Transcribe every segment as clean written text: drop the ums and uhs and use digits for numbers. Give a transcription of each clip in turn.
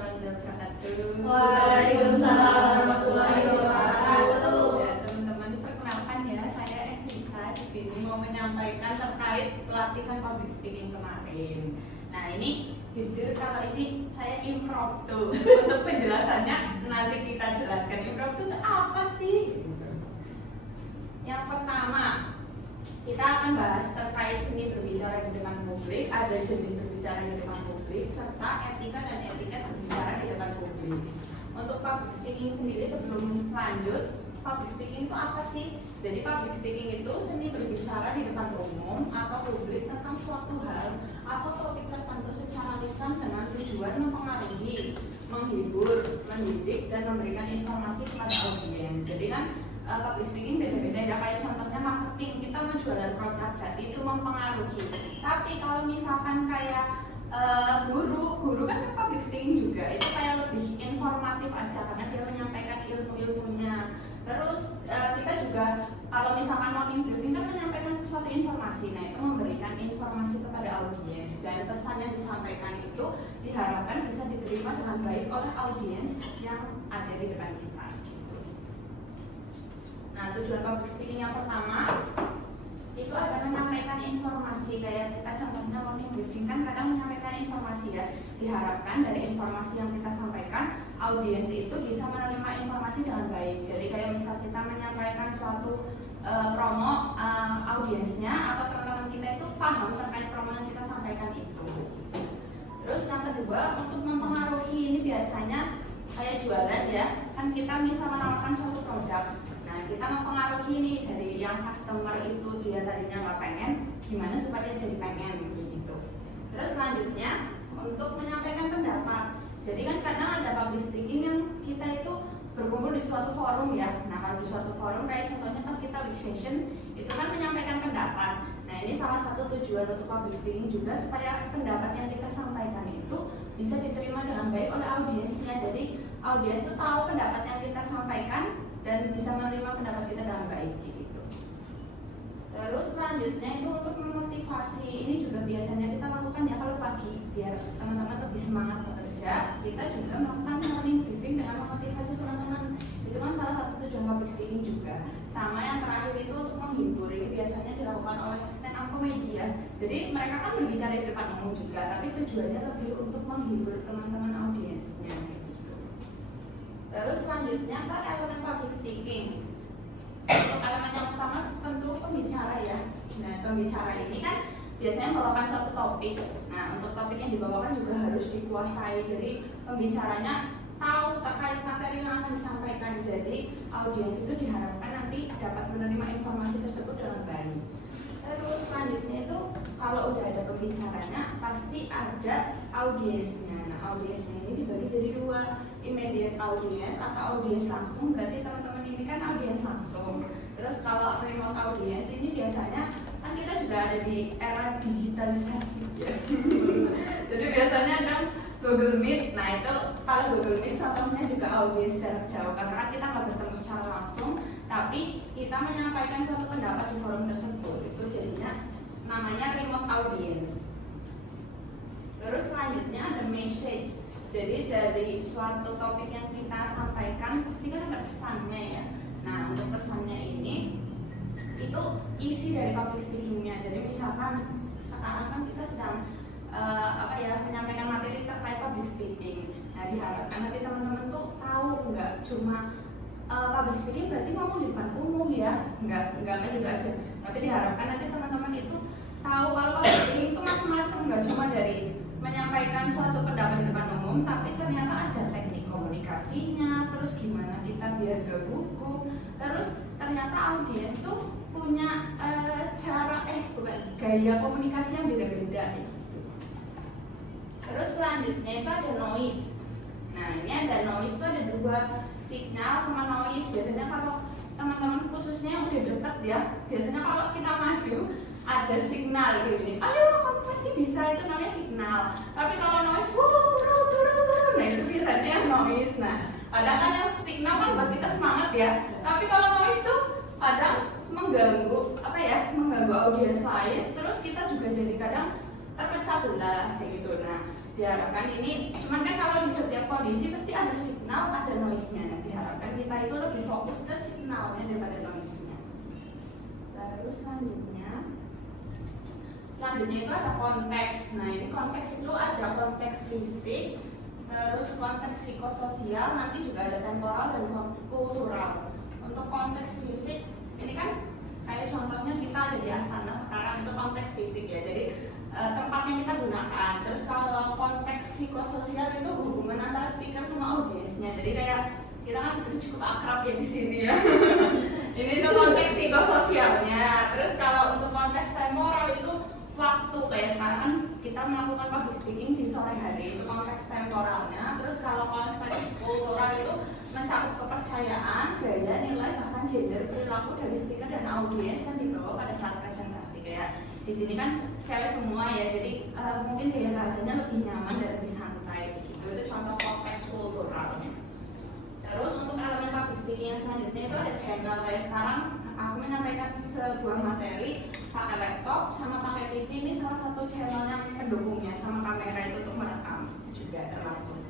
warahmatullahi wabarakatuh. Waalaikumsalam warahmatullahi wabarakatuh. Ya, teman-teman, perkenalkan ya, saya Evita di sini mau menyampaikan terkait pelatihan public speaking kemarin. Nah, ini jujur kalau ini saya impromptu. Untuk penjelasannya nanti kita jelaskan impromptu itu apa sih? Yang pertama, kita akan bahas terkait seni berbicara di depan publik, ada jenis berbicara di depan publik, serta etika dan etiket berbicara di depan publik. Untuk public speaking sendiri, sebelum lanjut, public speaking itu apa sih? Jadi public speaking itu seni berbicara di depan umum atau publik tentang suatu hal atau topik tertentu secara lisan dengan tujuan mempengaruhi, menghibur, mendidik, dan memberikan informasi kepada audiens. Jadi kan public speaking beda-beda ya, kayak contohnya marketing, kita menjualan produk berarti itu mempengaruhi. Tapi kalau misalkan kayak guru kan public speaking juga, itu kayak lebih informatif aja karena dia menyampaikan ilmu-ilmunya. Terus kita juga kalau misalkan morning briefing kan menyampaikan sesuatu informasi, nah itu memberikan informasi kepada audiens dan pesan yang disampaikan itu diharapkan bisa diterima dengan baik oleh audiens yang ada di depan kita. Nah, tujuan public speaking yang pertama itu adalah menyampaikan informasi. Kayak kita contohnya morning briefing kan kadang menyampaikan informasi ya. Diharapkan dari informasi yang kita sampaikan, audiens itu bisa menerima informasi dengan baik. Jadi kayak misal kita menyampaikan suatu promo, audiensnya atau teman-teman kita itu paham terkait promo yang kita sampaikan itu. Terus yang kedua, untuk mempengaruhi ini biasanya kayak jualan ya. Kan kita bisa menawarkan suatu produk. Nah, kita mempengaruhi nih dari yang customer itu dia tadinya nggak pengen, gimana supaya dia jadi pengen gitu. Terus selanjutnya untuk menyampaikan pendapat. Jadi kan kadang ada public speaking yang kita itu berkumpul di suatu forum ya. Nah, kalau di suatu forum kayak contohnya pas kita week session itu kan menyampaikan pendapat. Nah, ini salah satu tujuan untuk public speaking juga supaya pendapat yang kita sampaikan itu bisa diterima dengan baik oleh audiensnya. Jadi audiens itu tahu pendapat yang kita sampaikan dan bisa menerima pendapat kita dengan baik gitu. Terus selanjutnya itu untuk memotivasi, ini juga biasanya kita lakukan ya kalau pagi biar teman-teman lebih semangat bekerja. Kita juga melakukan morning briefing dengan memotivasi teman-teman. Itu kan salah satu tujuan public speaking juga. Sama yang terakhir itu untuk menghibur, ini biasanya dilakukan oleh stand up comedy ya. Jadi mereka kan berbicara di depan umum juga, tapi tujuannya lebih untuk menghibur teman-teman audiensnya. Terus selanjutnya ke elemen public speaking. Untuk elemen yang utama tentu pembicara ya. Nah, pembicara ini kan biasanya membawakan suatu topik. Nah, untuk topik yang dibawakan juga harus dikuasai. Jadi pembicaranya tahu terkait materi yang akan disampaikan. Jadi audiens itu diharapkan nanti dapat menerima informasi tersebut dengan baik. Terus selanjutnya itu kalau udah ada pembicaranya pasti ada audiensnya. Nah, audiensnya ini dibagi jadi dua, immediate audience atau audiens langsung. Berarti teman-teman ini kan audiens langsung. Terus kalau remote audience ini biasanya kan kita juga ada di era digitalisasi ya. Jadi biasanya ada Google Meet. Nah, itu kalau Google Meet contohnya juga audiens jarak jauh karena kan kita nggak bertemu secara langsung, tapi kita menyampaikan suatu pendapat di forum tersebut. Itu jadinya namanya remote audience. Terus selanjutnya ada message. Jadi dari suatu topik yang kita sampaikan pasti kan ada pesannya ya. Nah, untuk pesannya ini itu isi dari public speakingnya. Jadi misalkan sekarang kan kita sedang menyampaikan materi terkait public speaking. Nah, diharapkan nanti teman-teman tuh tahu nggak cuma public speaking berarti ngomong di depan umum ya, nggak gitu aja. Tapi diharapkan nanti teman-teman itu tahu kalau public speaking itu macam-macam, nggak cuma dari menyampaikan suatu pendapat di depan umum, tapi ternyata ada teknik komunikasinya, terus gimana kita biar gak gugup, terus ternyata audiens tuh punya gaya komunikasi yang beda-beda. Terus selanjutnya itu ada noise. Nah, ini ada noise itu ada dua, signal sama noise. Biasanya kalau teman-teman khususnya udah dekat ya, biasanya kalau kita maju ada signal gitu. Ayo kamu pasti bisa, itu namanya signal. Tapi kalau noise, turun. Nah, itu biasanya noise. Nah, kadang kan yang signal kan buat kita semangat ya. Tapi kalau noise tuh kadang mengganggu audiens lain. Terus kita juga jadi kadang terpecah belah kayak gitu. Nah, diharapkan ini, cuman kan kalau di setiap kondisi pasti ada signal, ada noise-nya. Nah, diharapkan kita itu lebih fokus ke signalnya daripada noise-nya. Terus selanjutnya itu ada konteks. Nah, ini konteks itu ada konteks fisik, terus konteks psikososial, nanti juga ada temporal dan kultural. Untuk konteks fisik, ini kan kayak contohnya kita ada di Astana sekarang, itu konteks fisik ya. Jadi tempat yang kita gunakan. Terus kalau konteks psikososial itu hubungan antara speaker sama audiensnya. Jadi kayak kita kan cukup akrab ya di sini ya. Ini tuh konteks psikososialnya. Terus kalau untuk konteks temporal itu waktu, kayak sekarang kan kita melakukan public speaking di sore hari, itu konteks temporalnya. Terus kalau konteks kultural itu mencakup kepercayaan, gaya, nilai, bahkan gender, perilaku dari speaker dan audiens yang dibawa pada saat presentasi. Kayak di sini kan cewek semua ya, jadi mungkin gaya bahasanya lebih nyaman dan lebih santai gitu. Itu contoh konteks kulturalnya. Terus untuk elemen public speaking yang selanjutnya itu ada channel. Kayak sekarang aku menyampaikan sebuah materi pakai laptop sama pakai TV, ini salah satu channel yang pendukungnya, sama kamera itu untuk merekam juga termasuk.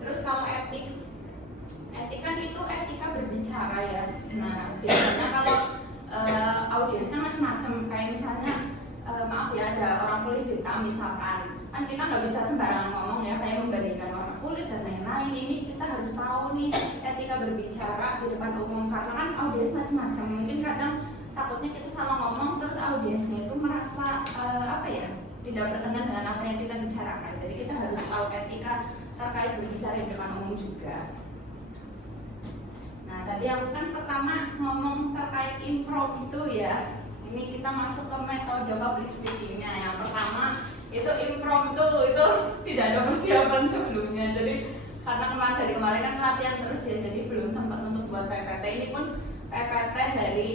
Terus kalau etika itu etika berbicara ya. Nah, biasanya kalau audiensnya macam-macam, kayak misalnya maaf ya, ada orang kulit hitam misalkan, kan kita nggak bisa sembarangan ngomong ya, kayak membandingkan warna kulit dan lain-lain. Ini kita harus tahu nih etika berbicara di depan umum, karena kan audiens macam-macam. Mungkin kadang takutnya kita salah ngomong terus audiensnya itu merasa tidak berkenan dengan apa yang kita bicarakan. Jadi kita harus tahu etika terkait berbicara di depan umum juga. Nah, tadi aku kan pertama ngomong terkait impromptu ya. Ini kita masuk ke metode public speaking-nya. Yang pertama itu impromptu, itu tidak ada persiapan sebelumnya. Jadi karena dari kemarin kan latihan terus ya, jadi belum sempat untuk buat PPT. Ini pun PPT dari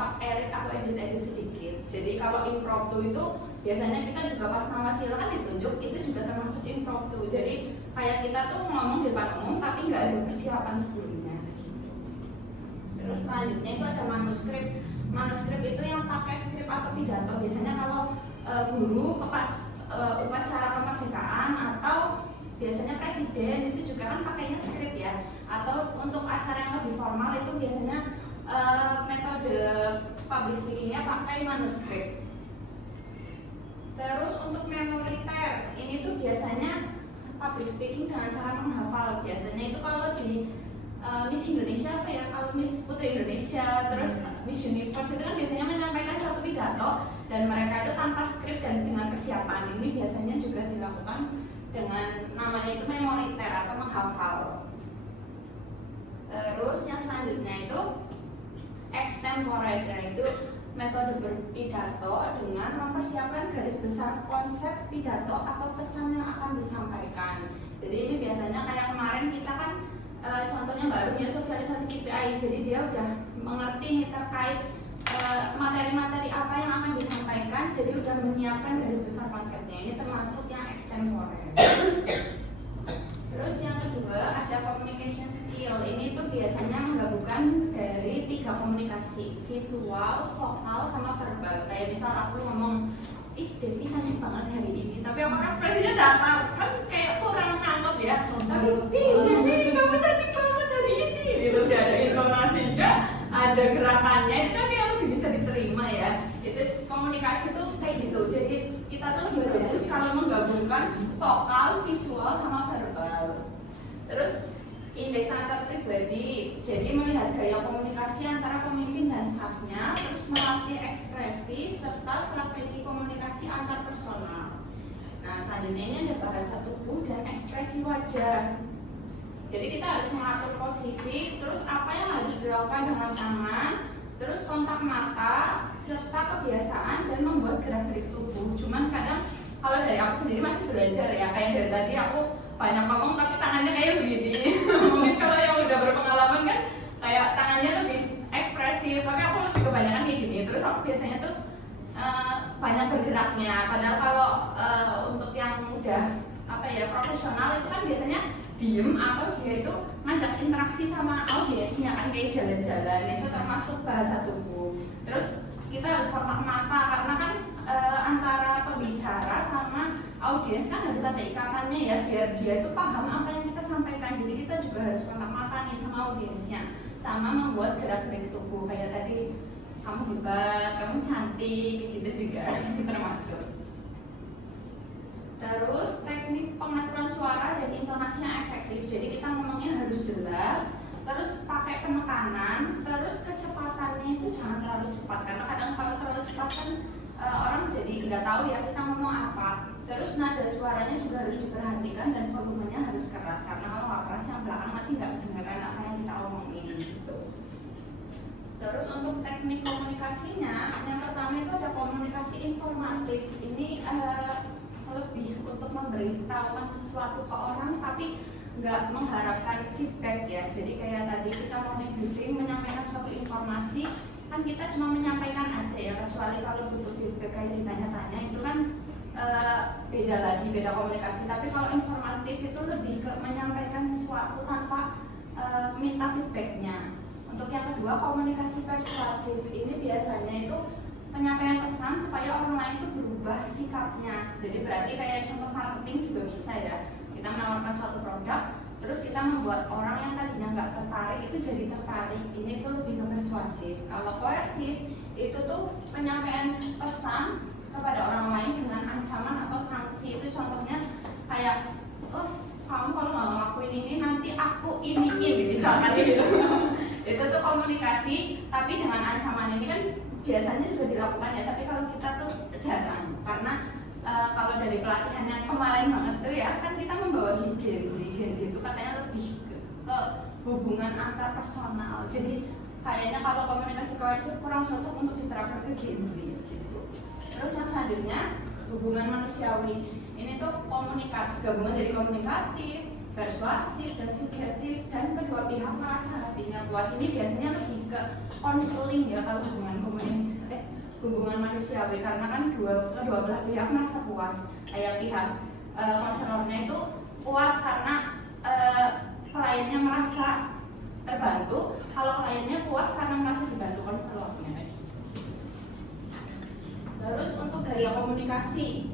Pak Erik aku edit sedikit. Jadi kalau impromptu itu biasanya kita juga pas nawasila kan ditunjuk, itu juga termasuk impromptu. Jadi kayak kita tuh ngomong di depan umum tapi nggak ada persiapan sebelumnya. Terus selanjutnya itu ada manuskrip. Manuskrip itu yang pakai skrip atau pidato. Biasanya kalau guru pas upacara kemerdekaan atau biasanya presiden itu juga kan pakainya skrip ya. Atau untuk acara yang lebih formal itu biasanya metode public speaking-nya pakai manuskrip. Terus untuk memoriter, ini tuh biasanya public speaking dengan cara menghafal. Biasanya itu kalau di Miss Indonesia apa ya, kalau Miss Putri Indonesia, terus Miss Universe itu kan biasanya menyampaikan suatu pidato dan mereka itu tanpa skrip dan dengan persiapan. Ini biasanya juga dilakukan dengan namanya itu memoriter atau menghafal. Terus yang selanjutnya itu extempore, itu metode berpidato dengan mempersiapkan garis besar konsep pidato atau pesan yang akan disampaikan. Jadi ini biasanya kayak kemarin kita kan contohnya barunya sosialisasi KPI, jadi dia udah mengerti nih terkait materi-materi apa yang akan disampaikan, jadi udah menyiapkan garis besar konsepnya. Ini termasuk yang extempore. Terus yang kedua ada communication skill. Ini tuh biasanya menggabungkan dari 3 komunikasi, visual, vokal, sama verbal. Kayak misal aku ngomong, ih Devi cantik banget hari ini, tapi aku ekspresinya datar, kan kayak kurang nangkep ya. Tapi Devi kamu cantik banget hari ini, gitu. Udah ada intonasinya, ada gerakannya, itu kan yang lebih bisa diterima ya. Itu komunikasi tuh kayak gitu. Jadi kita tuh lebih bagus kalau menggabungkan vokal, visual, sama verbal. Terus indeks antar pribadi, jadi melihat gaya komunikasi antara pemimpin dan stafnya, terus melatih ekspresi serta strategi komunikasi antar personal. Nah, selanjutnya ini ada bahasa tubuh dan ekspresi wajah. Jadi kita harus mengatur posisi, terus apa yang harus dilakukan dengan tangan, terus kontak mata, serta kebiasaan dan membuat gerak-gerik tubuh. Cuman kadang kalau dari aku sendiri masih belajar ya, kayak dari tadi aku banyak ngomong tapi tangannya kayak begini. Mungkin kalau yang udah berpengalaman kan kayak tangannya lebih ekspresif, tapi aku lebih kebanyakan kayak gini. Terus aku biasanya tuh banyak bergeraknya. Padahal kalau untuk yang udah profesional itu kan biasanya diem atau dia itu ngajak interaksi sama audiensnya kan, kayak jalan-jalan, itu termasuk bahasa tubuh. Terus kita harus kontak mata karena kan antara pembicara sama audiens kan harus ada ikatannya ya, biar dia itu paham apa yang kita sampaikan. Jadi kita juga harus kontak mata nih sama audiensnya, sama membuat gerak-gerik tubuh kayak tadi, kamu hebat, kamu cantik, gitu juga termasuk. Terus teknik pengaturan suara dan intonasinya efektif. Jadi kita ngomongnya harus jelas, terus pakai penekanan, terus kecepatannya itu jangan terlalu cepat, karena kadang kalau terlalu cepat kan orang jadi nggak tahu ya kita ngomong apa. Terus nada suaranya juga harus diperhatikan dan volumenya harus keras, karena kalau nggak keras yang belakang nanti nggak kedengeran apa yang kita omongin gitu. Terus untuk teknik komunikasinya, yang pertama itu ada komunikasi informatif. Ini lebih untuk memberitahukan sesuatu ke orang tapi nggak mengharapkan feedback ya. Jadi kayak tadi kita mau briefing menyampaikan suatu informasi, kan kita cuma menyampaikan aja ya, kecuali kalau butuh feedback kayak ditanya-tanya itu kan beda lagi, beda komunikasi. Tapi kalau informatif itu lebih ke menyampaikan sesuatu tanpa minta feedbacknya. Untuk yang kedua, komunikasi persuasif. Ini biasanya itu penyampaian pesan supaya orang lain itu berubah sikapnya. Jadi berarti kayak contoh marketing juga bisa ya. Kita menawarkan suatu produk, terus kita membuat orang yang tadinya nggak tertarik itu jadi tertarik. Ini tuh lebih ke persuasif. Kalau koersif itu tuh penyampaian pesan kepada orang lain dengan ancaman atau sanksi. Itu contohnya kayak, oh kamu kalau nggak ngelakuin ini nanti aku iniin misalkan gitu. Itu tuh komunikasi, tapi dengan ancaman. Ini kan biasanya juga dilakukan ya, tapi kalau kita tuh jarang, karena kalau dari pelatihan yang kemarin banget tuh ya, kan kita membawa Genzi itu katanya lebih ke hubungan antar personal. Jadi kayaknya kalau komunikasi koersif kurang cocok untuk diterapkan ke Genzi gitu. Terus yang selanjutnya hubungan manusiawi. Ini tuh gabungan dari komunikatif, persuasif, dan sugestif, dan kedua pihak merasa hatinya puas. Ini biasanya lebih ke konseling ya kalau hubungan manusiawi, karena kan kedua belah pihak merasa puas. Kayak pihak konselornya itu puas karena kliennya merasa terbantu, kalau kliennya puas karena merasa dibantu konselornya. Terus untuk gaya komunikasi,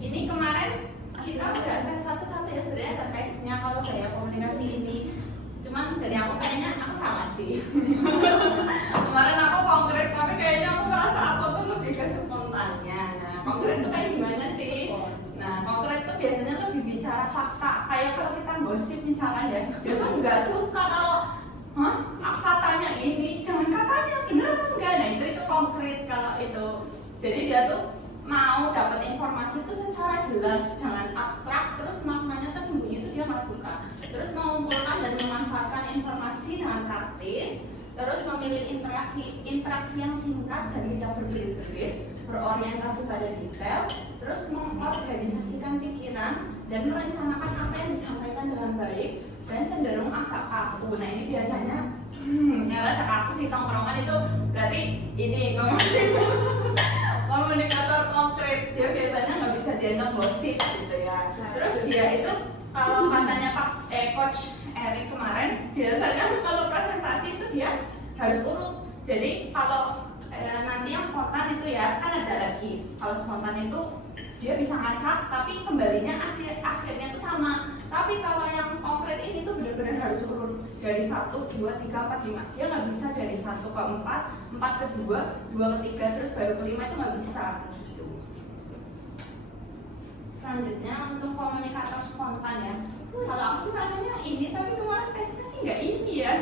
ini kemarin kita udah tes satu-satu ya, sebenarnya ada tesnya kalau gaya komunikasi ini. Cuman dari aku kayaknya aku salah sih. Kemarin aku konkret, tapi kayaknya aku merasa aku tuh lebih ke spontannya. Nah, konkret tuh kayak gimana sih? Nah, konkret tuh biasanya lebih bicara fakta. Kayak kalau kita gosip misalkan ya, dia tuh nggak suka kalau katanya ini, jangan katanya, bener apa enggak? Nah, itu konkret kalau itu. Jadi dia tuh mau dapat informasi itu secara jelas, jangan abstrak, terus maknanya tersembunyi itu dia nggak suka. Terus mengumpulkan dan memanfaatkan informasi dengan praktis, terus memilih interaksi yang singkat dan tidak berbelit-belit, berorientasi pada detail, terus mengorganisasikan pikiran dan merencanakan apa yang disampaikan dengan baik, dan cenderung agak kaku. Nah ini biasanya ada kaku di tongkrongan itu berarti ini komunikator konkret, dia biasanya nggak bisa diajak gosip gitu ya. Terus dia itu kalau katanya Coach Eric kemarin, biasanya kalau presentasi itu dia harus urut. Jadi kalau nanti yang spontan itu ya kan ada lagi. Kalau spontan itu dia bisa ngacak, tapi kembalinya akhirnya itu sama. Tapi kalau yang konkret ini tuh benar-benar harus urut dari 1, 2, 3, 4, 5. Dia nggak bisa dari 1 ke 4, 4 ke 2, 2 ke 3, terus baru ke 5 itu nggak bisa. Gitu. Selanjutnya untuk komunikator spontan ya. Kalau aku sih rasanya ini, tapi kemarin tesnya sih nggak ini ya.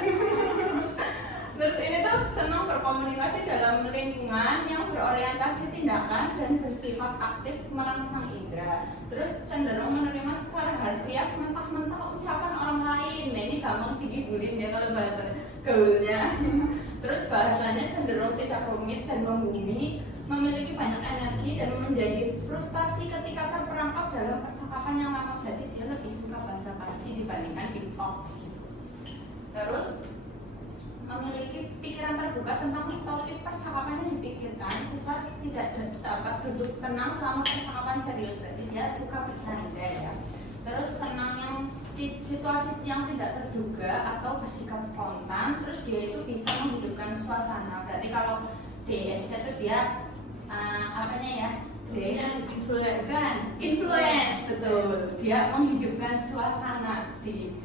Terus ini tuh senang berkomunikasi dalam lingkungan yang berorientasi tindakan dan bersifat aktif merangsang indera. Terus cenderung menerima secara harfiah mentah-mentah ucapan orang lain. Nah ini gampang dibulin ya kalau bahasa gaulnya. Terus bahasanya cenderung tidak rumit dan membumi, memiliki banyak energi dan menjadi frustasi ketika terperangkap dalam percakapan yang lama. Berarti dia lebih suka bahasa basi dibandingkan deep talk. Terus memiliki pikiran terbuka tentang topik percakapan yang dipikirkan, sifat tidak dapat duduk tenang selama percakapan serius. Berarti dia suka bercanda ya. Terus senang yang situasi yang tidak terduga atau bersikap spontan. Terus dia itu bisa menghidupkan suasana. Berarti kalau DS itu dia Bukan, influence, betul. Dia menghidupkan suasana di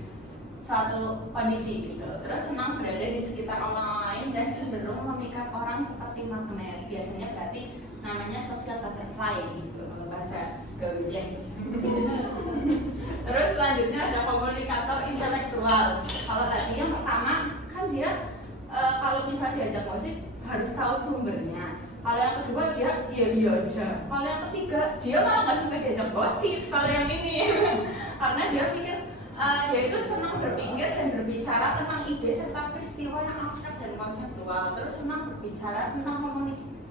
suatu kondisi gitu. Terus senang berada di sekitar orang lain dan cenderung memikat orang seperti magnet. Biasanya berarti namanya social butterfly gitu kalau bahasa gaulnya. Terus selanjutnya ada komunikator intelektual. Kalau tadi yang pertama kan dia kalau bisa diajak gosip harus tahu sumbernya. Kalau yang kedua dia iya aja. Kalau yang ketiga dia malah nggak suka diajak gosip. Kalau yang ini karena dia pikir dia itu senang berpikir dan berbicara tentang ide serta peristiwa yang abstrak dan konseptual. Terus senang berbicara tentang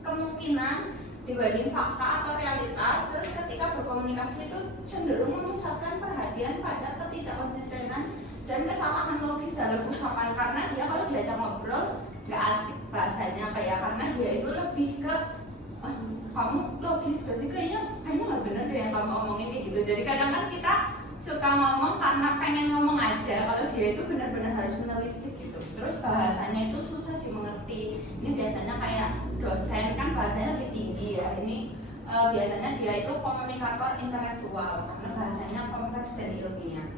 kemungkinan dibanding fakta atau realitas. Terus ketika berkomunikasi itu cenderung memusatkan perhatian pada ketidakkonsistenan dan kesalahan logis dalam ucapan, karena dia kalau diajak ngobrol nggak asik bahasanya apa ya, karena dia itu lebih ke kamu logis gak sih, kayaknya nggak bener deh yang kamu omongin kayak gitu. Jadi kadang kan kita suka ngomong karena pengen ngomong aja, kalau dia itu benar-benar harus menelisik gitu. Terus bahasanya itu susah dimengerti. Ini biasanya kayak dosen kan bahasanya lebih tinggi ya. Ini biasanya dia itu komunikator intelektual karena bahasanya kompleks dan ilmiah.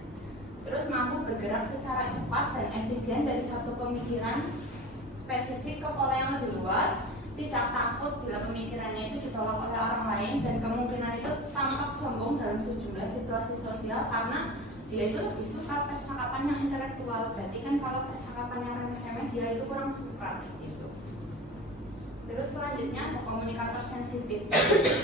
Terus mampu bergerak secara cepat dan efisien dari satu pemikiran spesifik ke pola yang lebih luas, tidak takut bila pemikirannya itu ditolak oleh orang lain, dan kemungkinan itu tampak sombong dalam sejumlah situasi sosial karena dia itu lebih suka percakapan yang intelektual. Berarti kan kalau percakapan yang remeh-remeh dia itu kurang suka gitu. Terus selanjutnya ada komunikator sensitif,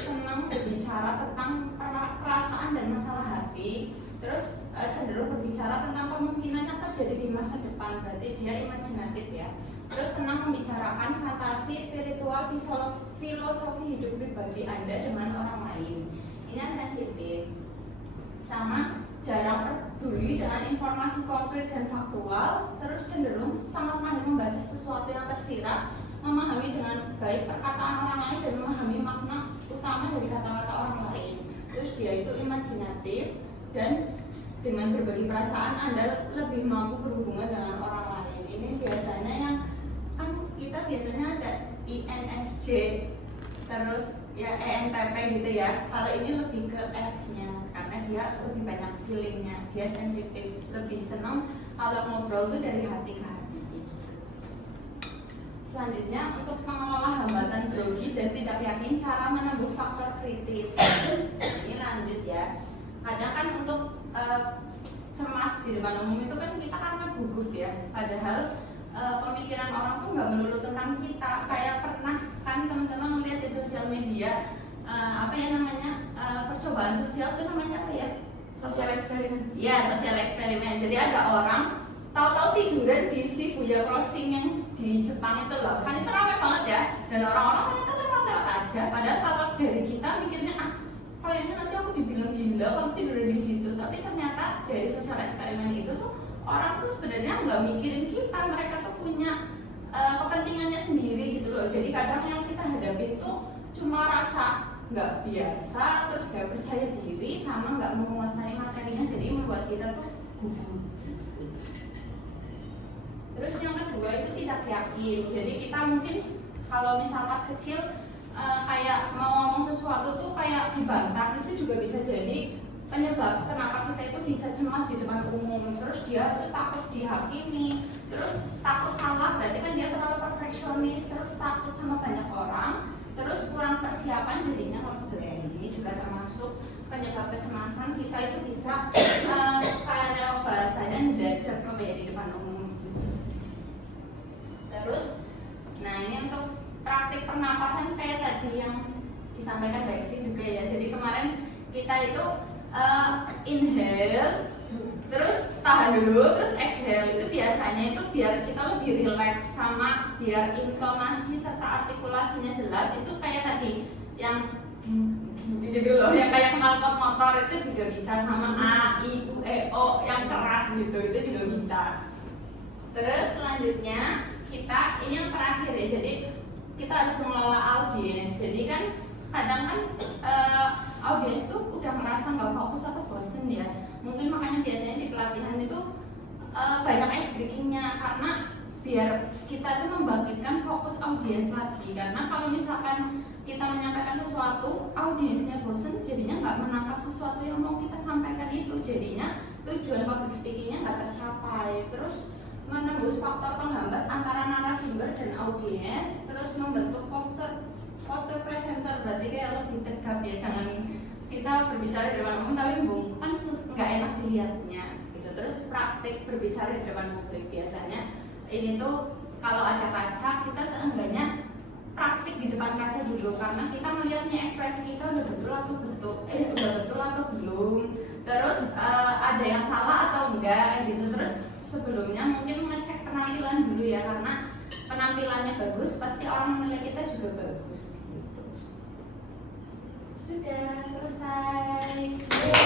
senang berbicara tentang perasaan dan masalah hati. Terus cenderung berbicara tentang kemungkinan yang terjadi di masa depan, berarti dia imajinatif ya. Terus senang membicarakan fantasi, spiritual, filosofi hidup pribadi Anda dengan orang lain. Ini yang sensitif. Sama jarang peduli dengan informasi konkret dan faktual. Terus cenderung sangat mahir membaca sesuatu yang tersirat, memahami dengan baik perkataan orang lain dan memahami makna utama dari kata-kata orang lain. Terus dia itu imajinatif dan dengan berbagi perasaan Anda lebih mampu berhubungan dengan orang lain. Ini biasanya yang kan kita biasanya ada INFJ terus ya ENTP gitu ya. Kalau ini lebih ke F-nya karena dia lebih banyak feelingnya, dia sensitif, lebih senang kalau ngobrol tuh dari hati ke hati. Selanjutnya untuk mengelola hambatan grogi dan tidak yakin, cara menembus faktor kritis. Ini lanjut ya. Kadang kan untuk cemas di depan umum itu kan kita karena gugup ya. Padahal pemikiran orang tuh nggak melulu tentang kita. Kayak pernah kan teman-teman melihat di sosial media apa ya namanya percobaan sosial itu namanya apa ya? Sosial eksperimen. Iya, sosial eksperimen. Jadi ada orang tahu-tahu tiduran di Shibuya Crossing yang di Jepang itu loh. Kan itu ramai banget ya. Dan orang-orang ternyata lewat-lewat aja. Padahal kalau dari kita mikirnya kayaknya nanti aku dibilang gila kalau tidur di situ. Tapi ternyata dari sosial eksperimen itu tuh orang tuh sebenarnya nggak mikirin kita, mereka tuh punya kepentingannya sendiri gitu loh. Jadi kadang yang kita hadapi tuh cuma rasa nggak biasa, terus nggak percaya diri, sama nggak menguasai materinya, jadi membuat kita tuh gugup. Terus yang kedua itu tidak yakin. Jadi kita mungkin kalau misal pas kecil kayak mau ngomong sesuatu tuh kayak dibantah, itu juga bisa jadi penyebab kenapa kita itu bisa cemas di depan umum. Terus dia itu takut dihakimi, terus takut salah, berarti kan dia terlalu perfeksionis, terus takut sama banyak orang, terus kurang persiapan jadinya ngeblank. Ini juga termasuk penyebab kecemasan. Kita itu bisa kayak bahasanya mendadak di depan umum. Terus, nah ini untuk praktik pernapasan kayak tadi yang disampaikan Mbak Iksi juga ya. Jadi kemarin kita itu inhale, terus tahan dulu, terus exhale. Itu biasanya itu biar kita lebih rileks, sama biar intonasi serta artikulasinya jelas. Itu kayak tadi yang gitu loh, yang kayak knalpot motor itu juga bisa, sama A, I, U, E, O yang keras gitu, itu juga bisa. Terus selanjutnya kita, ini yang terakhir ya, jadi kita harus mengelola audiens. Jadi kan kadang kan audiens tuh udah merasa nggak fokus atau bosen ya. Mungkin makanya biasanya di pelatihan itu banyak ice breakingnya, karena biar kita tuh membangkitkan fokus audiens lagi. Karena kalau misalkan kita menyampaikan sesuatu, audiensnya bosen, jadinya nggak menangkap sesuatu yang mau kita sampaikan itu, jadinya tujuan public speakingnya nggak tercapai. Terus menembus faktor penghambat antara narasumber dan audiens, terus membentuk poster presenter, berarti kayak lebih tegap ya, jangan kita berbicara di depan umum tapi kan nggak enak dilihatnya gitu. Terus praktik berbicara di depan publik, biasanya ini tuh kalau ada kaca kita seenggaknya praktik di depan kaca dulu, karena kita melihatnya ekspresi kita udah betul atau belum, terus ada yang salah atau enggak gitu. Terus sebelumnya mungkin mengecek penampilan dulu ya, karena penampilannya bagus pasti orang menilai kita juga bagus gitu. Sudah selesai.